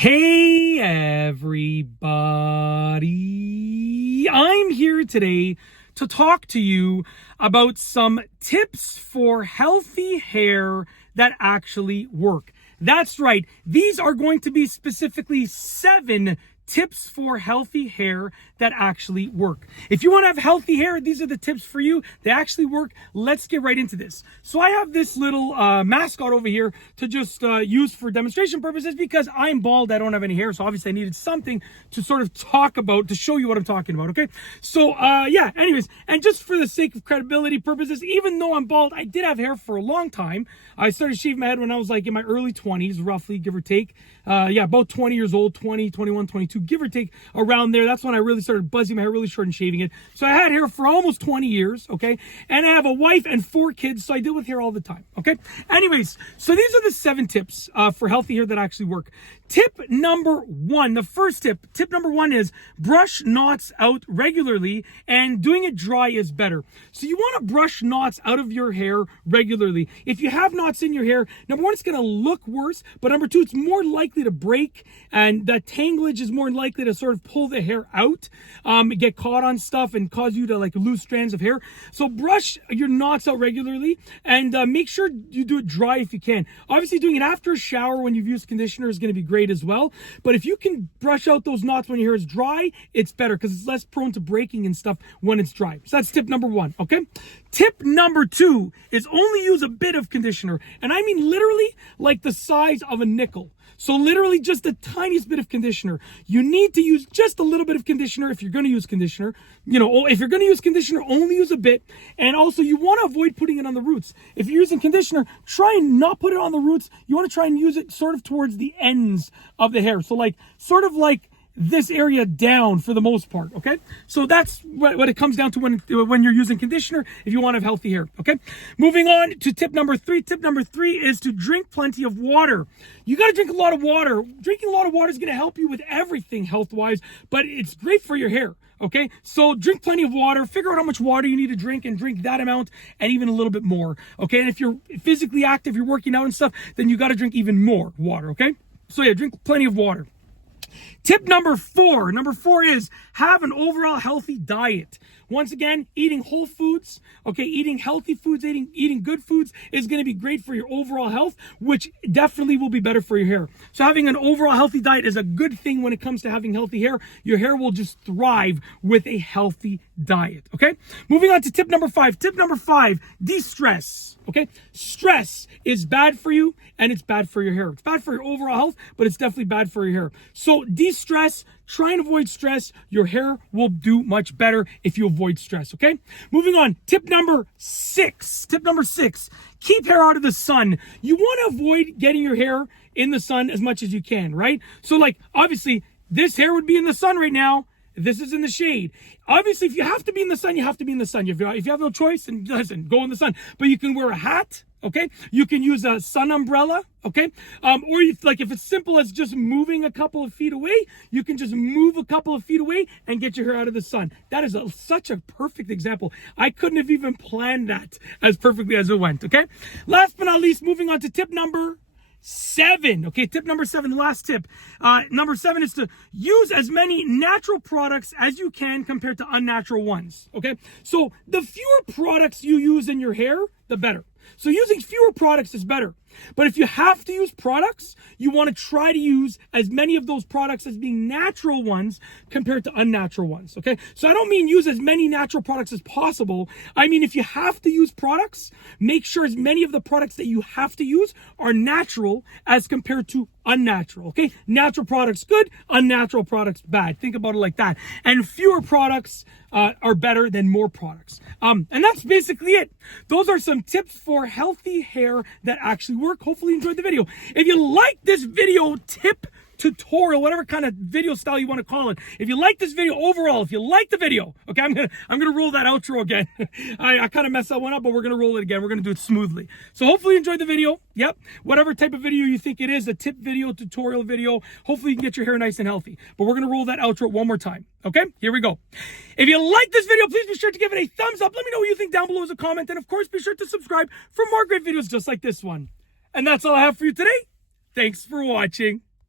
Hey everybody, I'm here today to talk to you about some tips for healthy hair that actually work. That's right, these are going to be specifically 7 tips for healthy hair that actually work. If you want to have healthy hair, these are the tips for you. They actually work. Let's get right into this. So I have this little mascot over here to just use for demonstration purposes because I'm bald. I don't have any hair. So obviously I needed something to sort of talk about, to show you what I'm talking about. Okay. So yeah, anyways, and just for the sake of credibility purposes, even though I'm bald, I did have hair for a long time. I started shaving my head when I was like in my early 20s, roughly, give or take. Yeah, about 20 years old, 20, 21, 22, give or take around there. That's when I really started buzzing my hair really short and shaving it. So I had hair for almost 20 years, okay? And I have a wife and 4 kids, so I deal with hair all the time, okay? Anyways, so these are the 7 tips for healthy hair that actually work. Tip number 1, the first tip number 1 is brush knots out regularly, and doing it dry is better. So you want to brush knots out of your hair regularly. If you have knots in your hair, number 1, it's going to look worse, but number 2, it's more likely to break, and that tanglage is more likely to sort of pull the hair out, get caught on stuff and cause you to like lose strands of hair. So brush your knots out regularly, and make sure you do it dry if you can. Obviously doing it after a shower when you've used conditioner is going to be great as well, but if you can brush out those knots when your hair is dry, it's better because it's less prone to breaking and stuff when it's dry. So that's tip number 1, okay? Tip number 2 is only use a bit of conditioner, and I mean literally like the size of a nickel. So literally just the tiniest bit of conditioner. You need to use just a little bit of conditioner if you're going to use conditioner. You know, if you're going to use conditioner, only use a bit. And also you want to avoid putting it on the roots. If you're using conditioner, try and not put it on the roots. You want to try and use it sort of towards the ends of the hair. So like, sort of like this area down for the most part, okay? So that's what it comes down to when you're using conditioner if you want to have healthy hair, okay? Moving on to tip number 3. Tip number 3 is to drink plenty of water. You got to drink a lot of water. Drinking a lot of water is going to help you with everything health-wise, but it's great for your hair, okay? So drink plenty of water. Figure out how much water you need to drink and drink that amount and even a little bit more, okay? And if you're physically active, you're working out and stuff, then you got to drink even more water, okay? So yeah, drink plenty of water. Tip number 4. Number 4 is have an overall healthy diet. Once again, eating whole foods, okay, eating healthy foods, eating good foods is going to be great for your overall health, which definitely will be better for your hair. So having an overall healthy diet is a good thing when it comes to having healthy hair. Your hair will just thrive with a healthy diet, okay? Moving on to tip number 5. Tip number 5, de-stress, okay? Stress is bad for you and it's bad for your hair. It's bad for your overall health, but it's definitely bad for your hair. So de-stress. Try and avoid stress. Your hair will do much better if you avoid stress, okay? Moving on, tip number 6. Tip number 6, keep hair out of the sun. You want to avoid getting your hair in the sun as much as you can, right? So like, obviously, this hair would be in the sun right now. This is in the shade. Obviously, if you have to be in the sun, you have to be in the sun. If you have no choice, then listen, go in the sun. But you can wear a hat, okay? You can use a sun umbrella, okay? Or if it's simple as just moving a couple of feet away, you can just move a couple of feet away and get your hair out of the sun. That is such a perfect example. I couldn't have even planned that as perfectly as it went, okay? Last but not least, moving on to tip number 7. Okay, tip number 7, the last tip. Number 7 is to use as many natural products as you can compared to unnatural ones. Okay, so the fewer products you use in your hair, the better. So using fewer products is better. But if you have to use products, you want to try to use as many of those products as being natural ones compared to unnatural ones, okay? So I don't mean use as many natural products as possible. I mean, if you have to use products, make sure as many of the products that you have to use are natural as compared to unnatural, okay? Natural products good, unnatural products bad. Think about it like that. And fewer products are better than more products. And that's basically it. Those are some tips for healthy hair that actually work. Hopefully you enjoyed the video. If you like this video tip tutorial, whatever kind of video style you want to call it, if you like this video overall, if you like the video, okay, I'm gonna roll that outro again. I kind of messed that one up, but we're gonna roll it again. We're gonna do it smoothly. So hopefully you enjoyed the video. Yep, whatever type of video you think it is, a tip video, tutorial video, hopefully you can get your hair nice and healthy. But we're gonna roll that outro one more time. Okay, here we go. If you like this video, please be sure to give it a thumbs up. Let me know what you think down below as a comment, and of course be sure to subscribe for more great videos just like this one. And that's all I have for you today. Thanks for watching.